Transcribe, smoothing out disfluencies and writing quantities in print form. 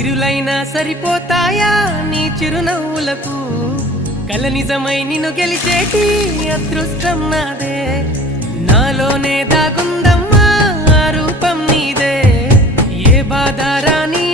ఇరులైనా సరిపోతాయా నీ చిరునవ్వులకు కల నిజమై నిన్ను గెలిచేటి అదృష్టం నాదే నాలోనే దాగుందమ్మా ఆ రూపం నీదే ఏ బాధ రాని